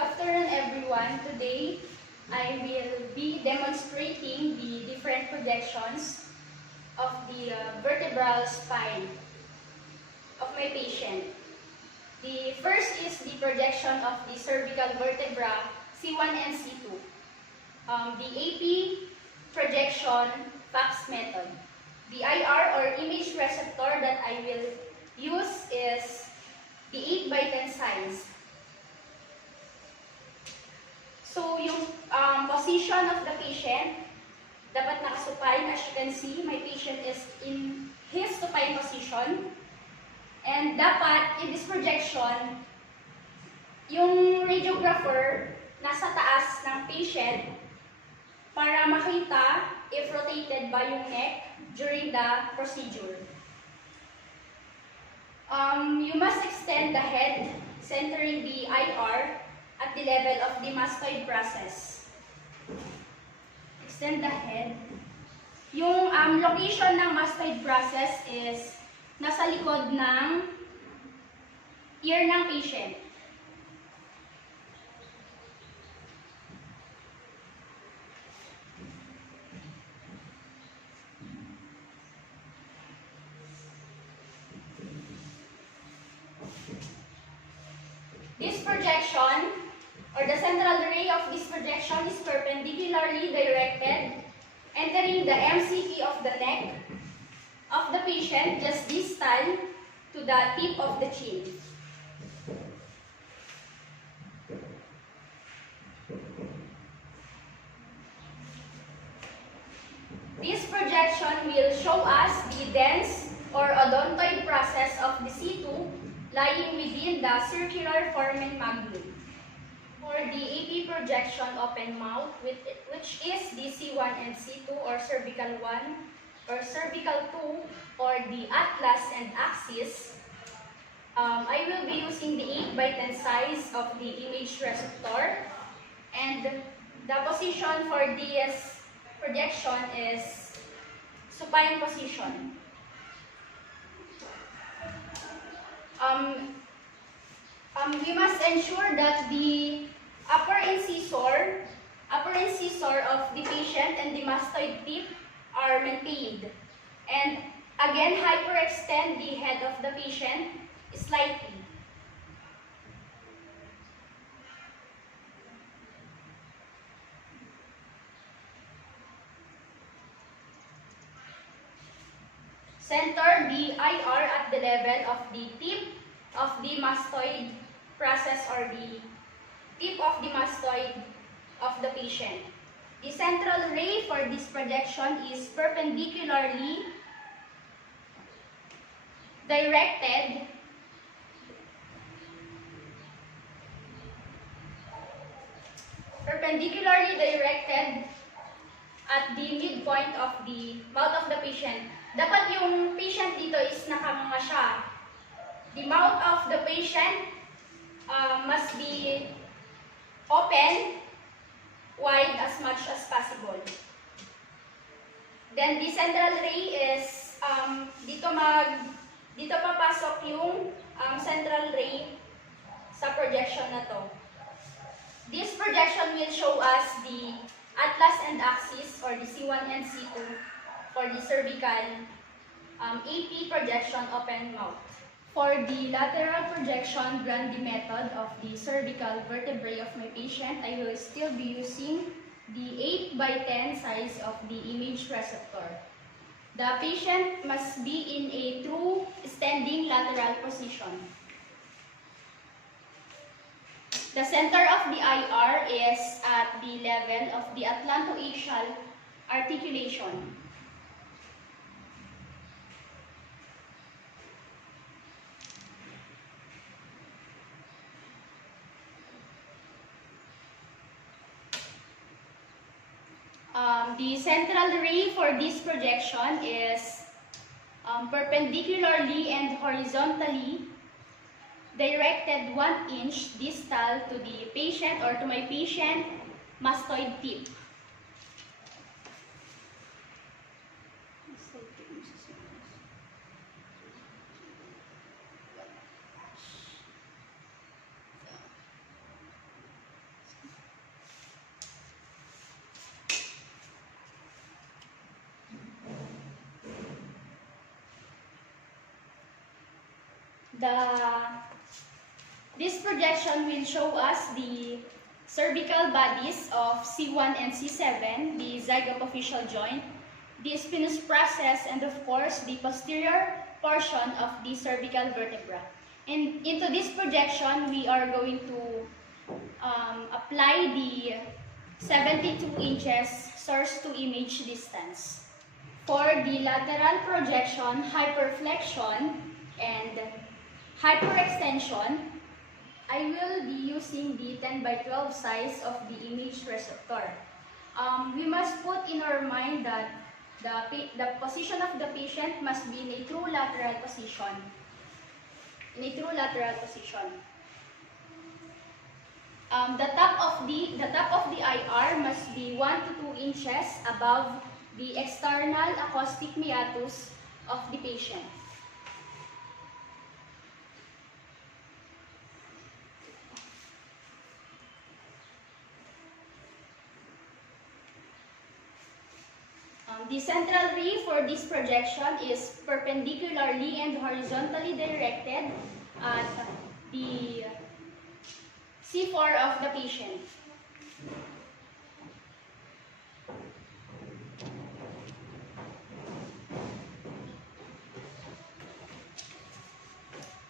afternoon, everyone. Today, I will be demonstrating the different projections of the vertebral spine of my patient. The first is the projection of the cervical vertebra C1 and C2. The AP projection fax method. The IR or image receptor that I will use is the 8x10 size. So, yung position of the patient, dapat nakasupine. As you can see, my patient is in his supine position. And dapat, in this projection, yung radiographer nasa taas ng patient para makita if rotated ba yung neck during the procedure. You must extend the head, centering the IR at the level of the mastoid process. Extend the head. Yung location ng mastoid process is nasa likod ng ear ng patient. This projection, or the central ray of this projection, is perpendicularly directed, entering the MCT of the neck of the patient just distal to the tip of the chin. This projection will show us the dense or odontoid process of the C2 lying within the circular foramen magnum. For the AP projection open mouth, which is the C1 and C2 or cervical 1 or cervical 2 or the atlas and axis, I will be using the 8x10 size of the image receptor, and the position for this projection is supine position. We must ensure that the upper incisor of the patient and the mastoid tip are maintained. And again, hyperextend the head of the patient slightly. Center the IR at the level of the tip of the mastoid process or the tip of the mastoid of the patient. The central ray for this projection is perpendicularly directed at the midpoint of the mouth of the patient. Dapat yung patient dito is nakanganga siya. The mouth of the patient must be open, wide as much as possible. Then the central ray is dito papasok yung central ray sa projection na to. This projection will show us the atlas and axis or the C1 and C2 for the cervical AP projection open mouth. For the lateral projection Grandi method of the cervical vertebrae of my patient, I will still be using the 8x10 size of the image receptor. The patient must be in a true standing lateral position. The center of the IR is at the level of the atlantoaxial articulation. The central ray for this projection is perpendicularly and horizontally directed 1 inch distal to the patient or to my patient mastoid tip. This projection will show us the cervical bodies of C1 and C7, the zygapophyseal joint, the spinous process, and of course, the posterior portion of the cervical vertebra. And into this projection, we are going to apply the 72 inches source to image distance. For the lateral projection, hyperflexion, and hyperextension, I will be using the 10 by 12 size of the image receptor. We must put in our mind that the position of the patient must be in a true lateral position. The top of the IR must be 1 to 2 inches above the external acoustic meatus of the patient. The central ray for this projection is perpendicularly and horizontally directed at the C4 of the patient.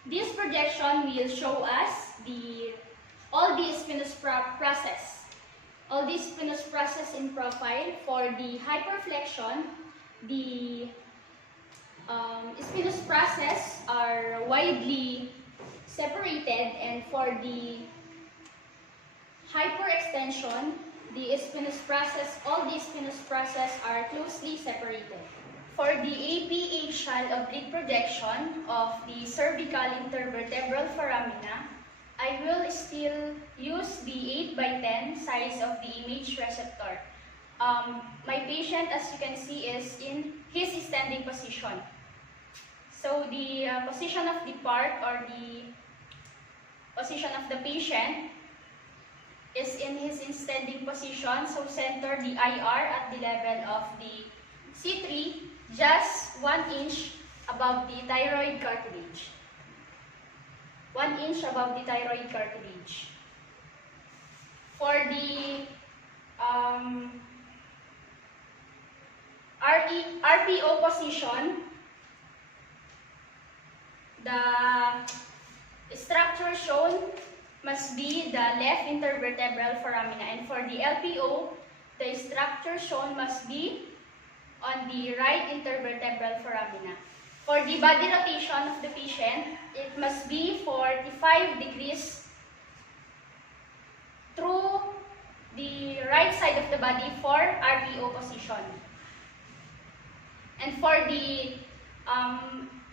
This projection will show us all the spinous process in profile. For the hyperflexion, the spinous process are widely separated, and for the hyperextension, all the spinous process are closely separated. For the apiaxial oblique projection of the cervical intervertebral foramina, I will still use the 8 by 10 size of the image receptor. My patient, as you can see, is in his standing position. So the position of the part, or the position of the patient, is in his standing position. So center the IR at the level of the C3, just 1 inch above the thyroid cartilage. 1 inch above the thyroid cartilage. For the RPO position, the structure shown must be the left intervertebral foramina, and for the LPO, the structure shown must be on the right intervertebral foramina. For the body rotation of the patient, it must be 45 degrees through the right side of the body for RPO position. And for the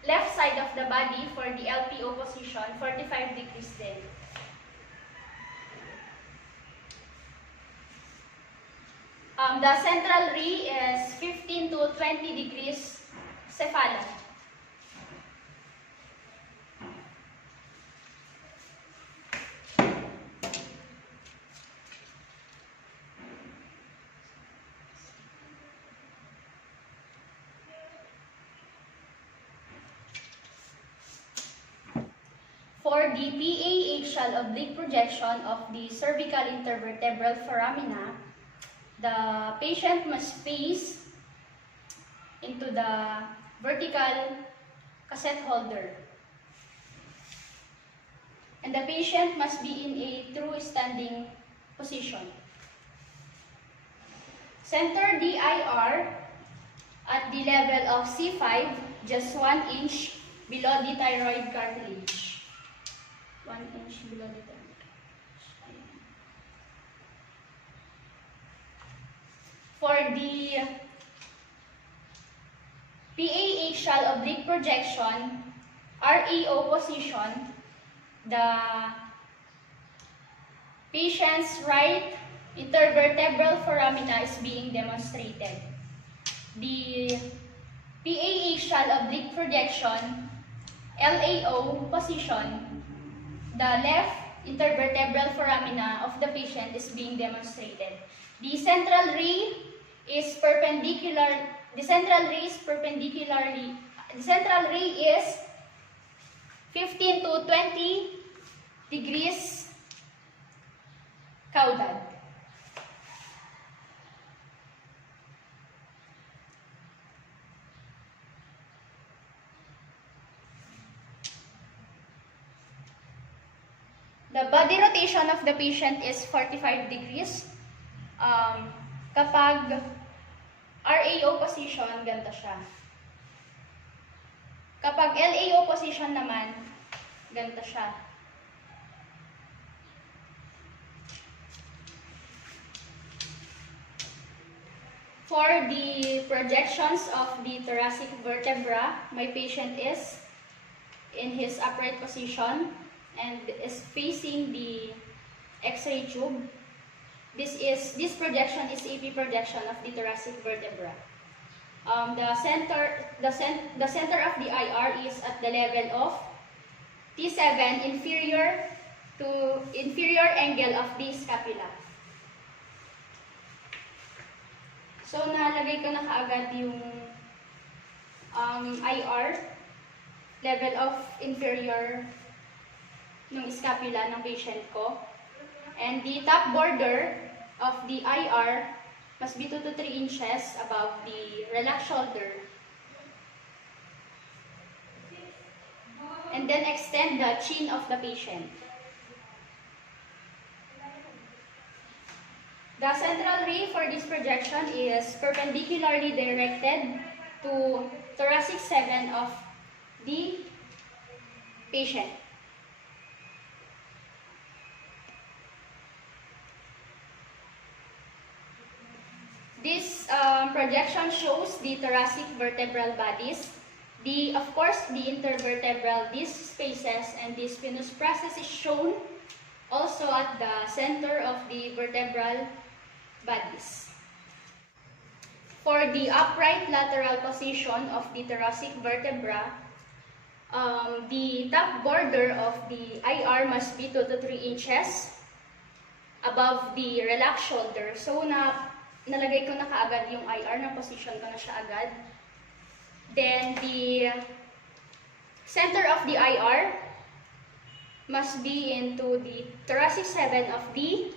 left side of the body for the LPO position, 45 degrees then. The central ray is 15 to 20 degrees cephalon. For the PA-axial oblique projection of the cervical intervertebral foramina, the patient must face into the vertical cassette holder. And the patient must be in a true standing position. Center the IR at the level of C5, just 1 inch below the thyroid cartilage. 1 inch below the thyroid cartilage. For the PA-axial oblique projection, REO position, the patient's right intervertebral foramina is being demonstrated. The PA-axial oblique projection, LAO position, the left intervertebral foramina of the patient is being demonstrated. The central ray is perpendicular. The central ray is 15 to 20 degrees caudad. The body rotation of the patient is 45 degrees. Kapag RAO position, ganito siya. Kapag LAO position naman, ganito siya. For the projections of the thoracic vertebra, my patient is in his upright position and is facing the X-ray tube. This projection is AP projection of the thoracic vertebra. The center of the IR is at the level of T7 inferior angle of the scapula. So nalagay ko na kaagad yung IR level of inferior ng scapula ng patient ko. And the top border of the IR must be 2 to 3 inches above the relaxed shoulder. And then extend the chin of the patient. The central ray for this projection is perpendicularly directed to thoracic 7 of the patient. This projection shows the thoracic vertebral bodies. Of course, the intervertebral disc spaces and the spinous process is shown also at the center of the vertebral bodies. For the upright lateral position of the thoracic vertebra, the top border of the IR must be 2 to 3 inches above the relaxed shoulder. So, nalagay ko na kaagad yung IR, na position ko na siya agad. Then, the center of the IR must be into the thoracic 7 of the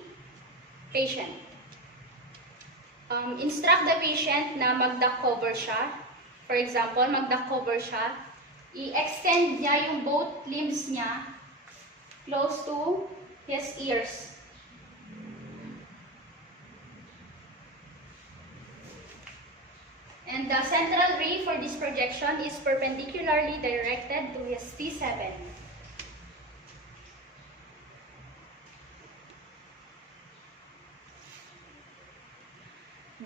patient. Instruct the patient na mag-duck cover siya. For example, mag-duck cover siya. I-extend niya yung both limbs niya close to his ears. And the central ray for this projection is perpendicularly directed to his T7.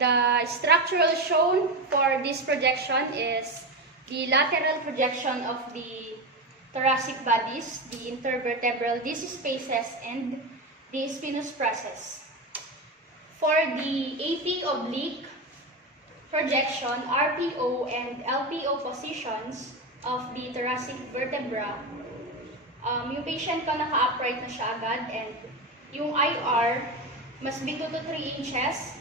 The structural shown for this projection is the lateral projection of the thoracic bodies, the intervertebral disc spaces, and the spinous process. For the AP oblique projection, RPO and LPO positions of the thoracic vertebra, yung patient ko naka-upright na siya agad, and yung IR must be 2 to 3 inches.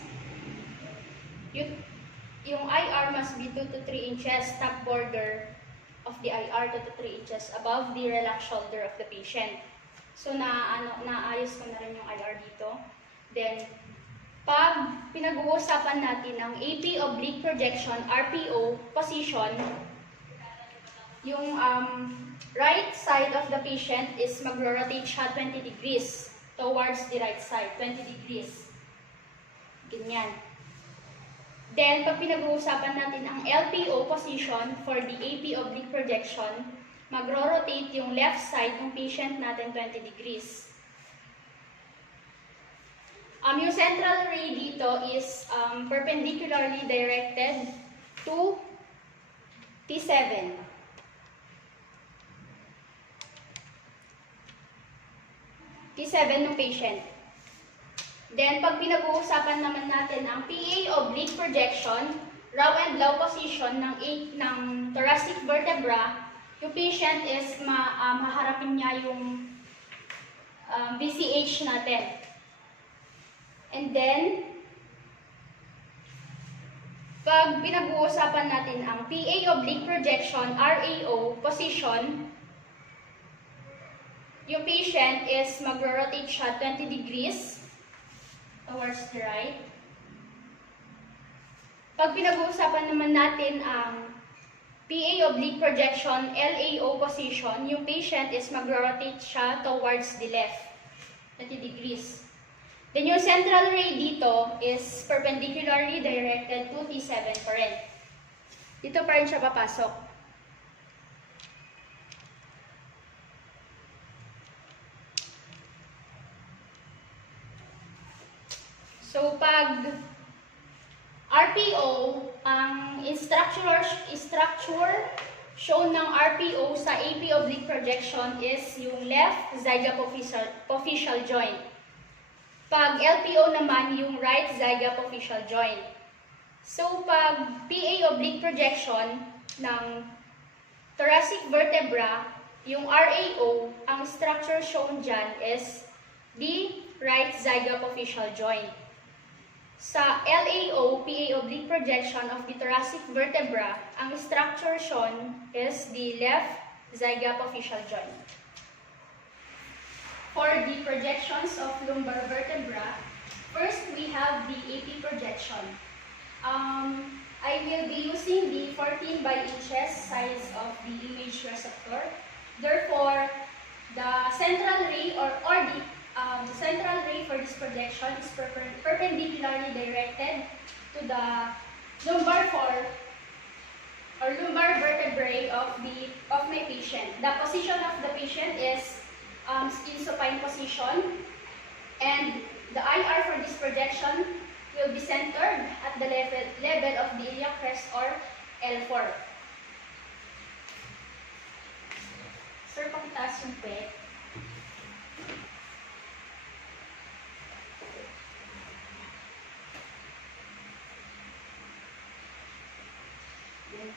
Yung IR must be 2 to 3 inches, top border of the IR 2 to 3 inches above the relaxed shoulder of the patient. So, naayos ko na rin yung IR dito. Then, pag pinag-uusapan natin ng AP oblique projection, RPO position, yung right side of the patient is mag-rotate siya 20 degrees towards the right side, 20 degrees. Ganyan. Then, pag pinag-uusapan natin ang LPO position for the AP oblique projection, magro-rotate yung left side ng patient natin 20 degrees. Yung central ray dito is perpendicularly directed to T7. T7 ng patient. Then, pag pinag-uusapan naman natin ang PA oblique projection, raw and low position ng thoracic vertebra, yung patient is maharapin niya yung VCH natin. And then, pag pinag-uusapan natin ang PA oblique projection, RAO position, yung patient is mag-rotate siya 20 degrees towards the right. Pag pinag-uusapan naman natin ang PA oblique projection, LAO position, yung patient is mag-rotate siya towards the left, 20 degrees. Then yung central ray dito is perpendicularly directed to T7 pa rin. Dito pa rin siya papasok. So pag RPO, ang structure shown ng RPO sa AP oblique projection is yung left zygapophyseal joint. Pag LPO naman, yung right zygapophyseal joint. So pag PA oblique projection ng thoracic vertebra, yung RAO, ang structure shown dyan is the right zygapophyseal joint. Sa LAO, PA oblique projection of the thoracic vertebra, ang structure shown is the left zygapophyseal joint. For the projections of lumbar vertebra, first we have the AP projection. I will be using the 14 by inches size of the image receptor. Therefore, the central ray the central ray for this projection is perpendicularly directed to the lumbar vertebrae of my patient. The position of the patient is in supine position, and the IR for this projection will be centered at the level of the iliac crest or L4. Sir, pangitaas yung pet.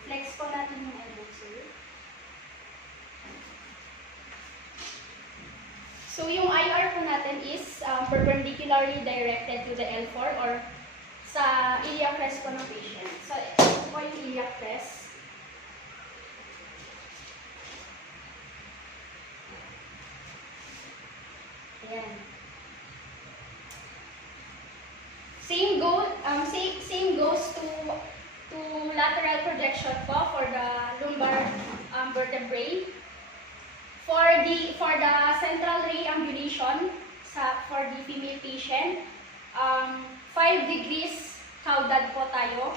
Flex po natin yung elbow, sir. So, yung IR po natin is perpendicularly directed to the L4 or sa iliac crest po ng patient. So, ito po yung iliac crest. Ayan. Same goes to lateral projection po for the lumbar vertebrae. For the central ray angulation for the female patient, 5 degrees caudal po tayo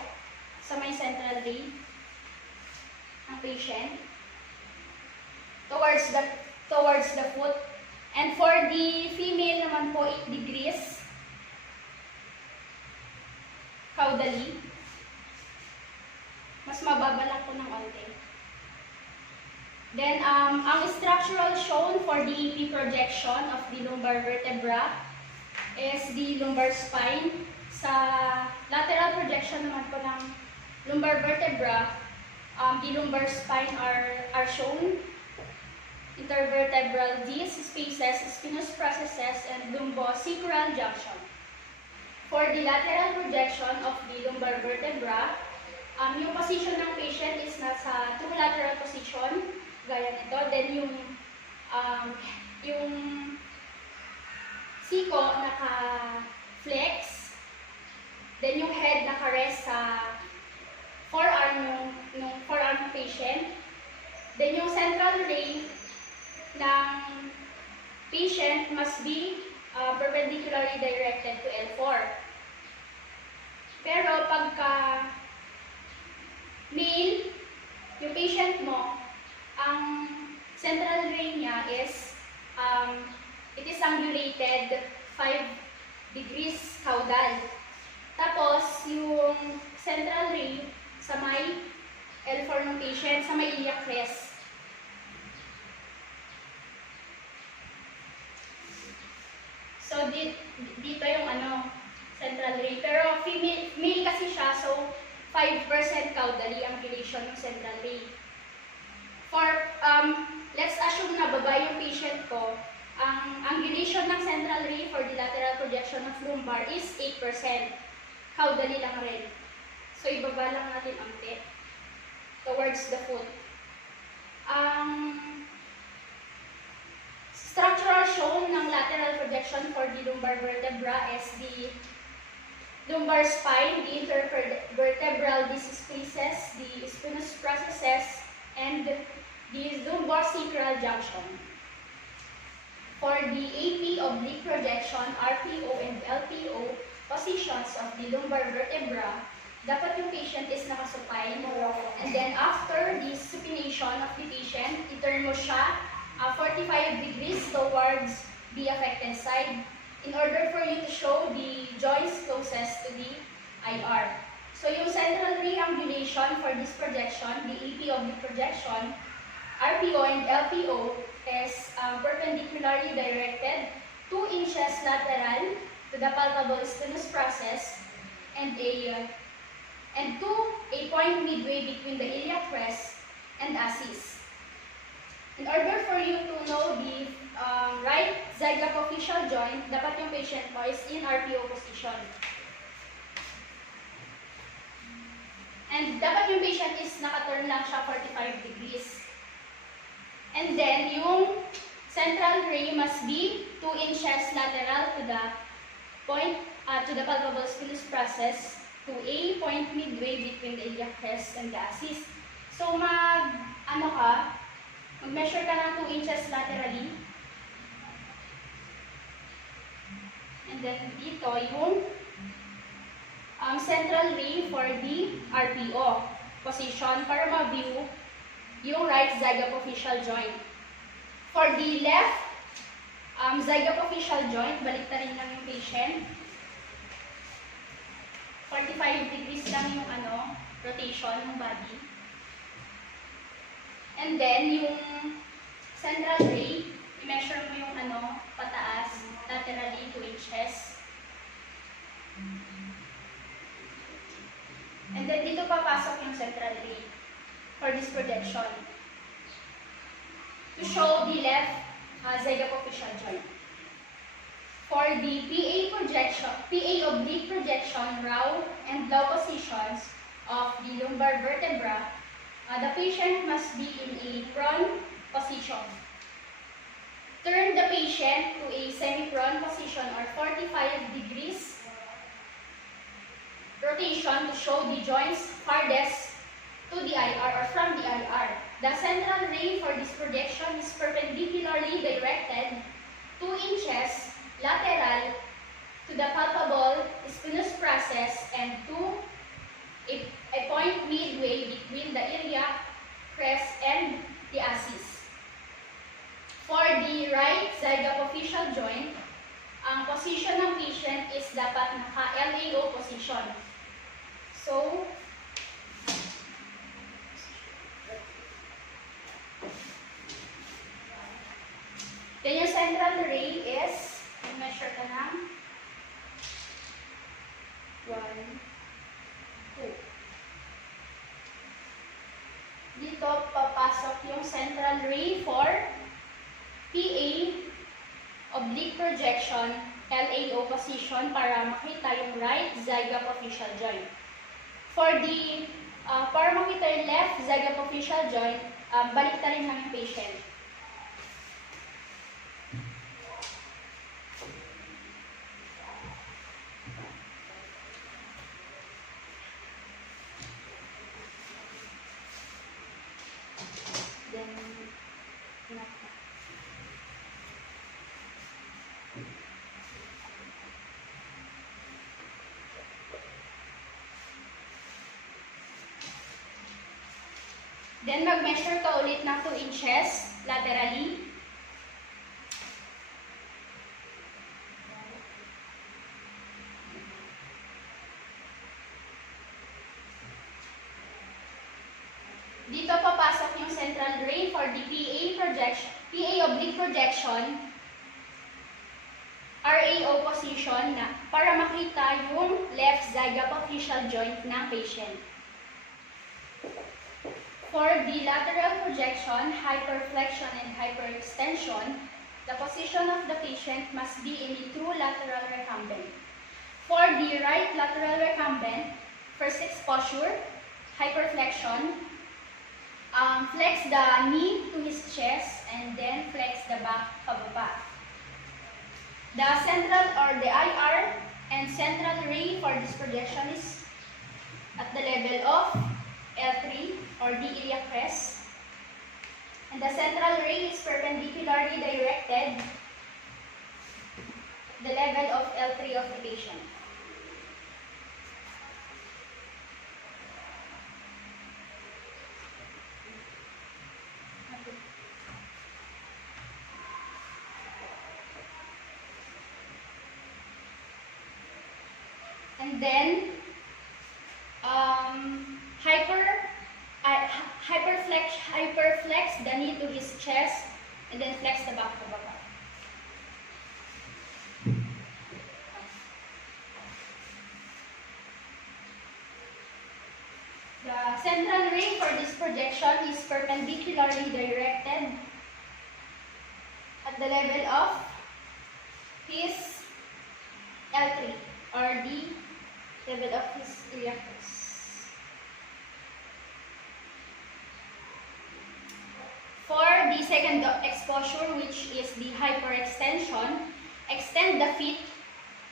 sa may central ray ng patient towards the foot. And for the female naman po 8 degrees caudally. Mas mababa lang po ng konti. Then, ang structural shown for the EP projection of the lumbar vertebra is the lumbar spine. Sa lateral projection naman po ng lumbar vertebra, the lumbar spine are shown. Intervertebral disc spaces, spinous processes, and lumbosacral junction. For the lateral projection of the lumbar vertebra, yung position ng patient is nasa true lateral position, gaya nito. Then yung siko naka-flex. Then yung head naka-rest sa forearm ng patient. Then yung central ray ng patient must be perpendicularly directed to L4. Pero pagka male, yung patient mo, ang central ray niya is, it is angulated 5 degrees caudal. Tapos, yung central ray sa may L4 ng patient, sa may iliac crest. So, dito yung central ray. Pero male kasi siya, so 5% caudally angulation ng central ray. For, let's assume na babae yung patient ko, ang angulation ng central ray for the lateral projection of lumbar is 8%. Caudally lang rin. So, ibaba lang natin ang tip towards the foot. projection for the lumbar vertebra is the lumbar spine, the intervertebral disc spaces, the spinous processes, and the lumbosacral junction. For the AP oblique projection, RPO and LPO positions of the lumbar vertebra, dapat yung patient is nakasupine. And then after the supination of the patient, i-turn mo siya 45 degrees towards the affected side in order for you to show the joints closest to the IR. So yung central reangulation for this projection, the AP oblique projection, RPO and LPO is perpendicularly directed 2 inches lateral to the palpable spinous process and to a point midway between the iliac crest and ascis. In order for you to know the right zygapophyseal joint, dapat yung patient mo is in RPO position. And dapat yung patient is nakaturn lang siya 45 degrees. And then, yung central ray must be 2 inches lateral to the point, to the palpable spinous process to a point midway between the iliac crest and the ascis. So, mag-measure ka ng 2 inches laterally. And then, dito yung central ray for the RPO position para ma-view yung right zygapophyseal joint. For the left zygapophyseal joint, baliktarin lang yung patient. 45 degrees lang yung rotation ng body. And then, yung central ray, i-measure mo yung pataas, laterally 2 inches. And then, dito papasok yung central ray for this projection to show the left zygapophyseal joint. For the PA oblique projection, raw and low positions of the lumbar vertebra, the patient must be in a prone position. Turn the patient to a semi-prone position or 45 degrees rotation to show the joints farthest to the IR or from the IR. The central ray for this projection is perpendicularly directed 2 inches lateral to the palpable spinous process and to a point midway between the iliac crest and the ascis. For the right zygapophyseal joint, ang position ng patient is dapat naka-LAO position. So, then yung central ray is, measure ka ng 1, 2. Dito papasok yung central ray for PA oblique projection, LAO position para makita yung right zygapophyseal joint. Para makita yung left zygapophyseal joint, baliktarin lang yung patient. Then, mag-measure ka ulit ng 2 inches laterally. Dito papasok yung central ray for the PA oblique projection, RAO position para makita yung left zygapophyseal joint ng patient. For the lateral projection, hyperflexion and hyperextension, the position of the patient must be in a true lateral recumbent. For the right lateral recumbent, first exposure, hyperflexion, flex the knee to his chest and then flex the back pababa. The central or the IR and central ray for this projection is at the level of L3 or the iliac crest. And the central ray is perpendicularly directed at the level of L3 of the patient. And then hyperflex the knee to his chest, and then flex the back to baba. The central ray for this projection is perpendicularly directed at the level of his L3 or the level of his iliac crest. For the second exposure, which is the hyperextension, extend the feet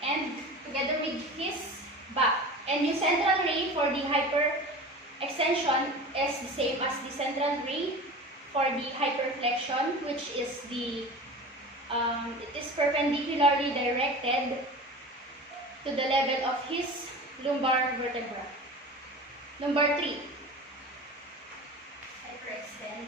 and together with his back. And the central ray for the hyperextension is the same as the central ray for the hyperflexion, which is it is perpendicularly directed to the level of his lumbar vertebra. Number 3, hyperextend.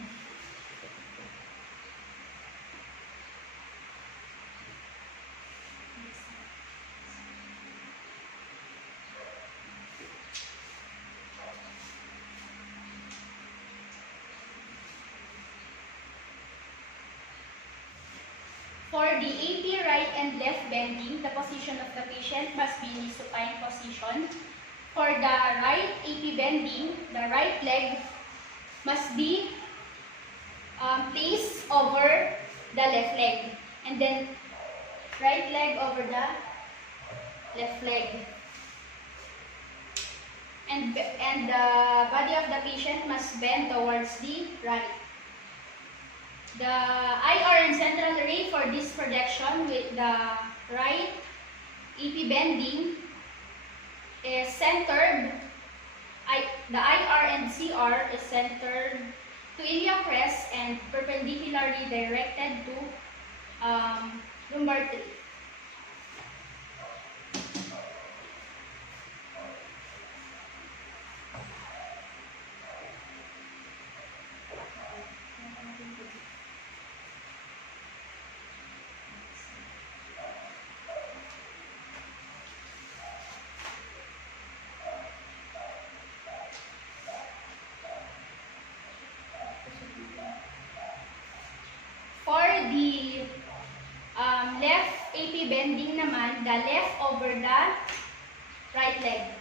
For the AP right and left bending, the position of the patient must be in a supine position. For the right AP bending, the right leg must be placed over the left leg. And then right leg over the left leg. And the body of the patient must bend towards the right. The IR and central ray for this projection with the right EP bending is centered. The IR and CR is centered to iliac crest and perpendicularly directed to lumbar tree. For the left AP bending naman, the left over the right leg.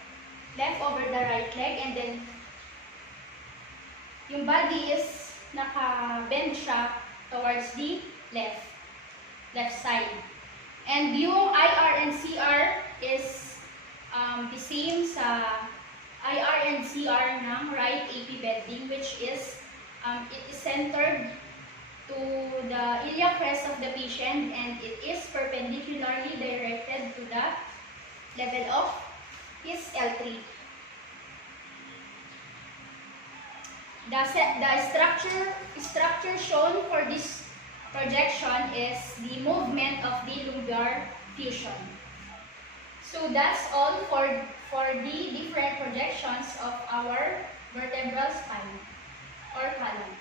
Left over the right leg, and then yung body is naka-bend siya towards the left side. And yung IR and CR is the same sa IR and CR ng right AP bending, which is it is centered to the iliac crest of the patient and it is perpendicularly directed to the level of his L3. The structure shown for this projection is the movement of the lumbar fusion. So that's all for the different projections of our vertebral spine or column.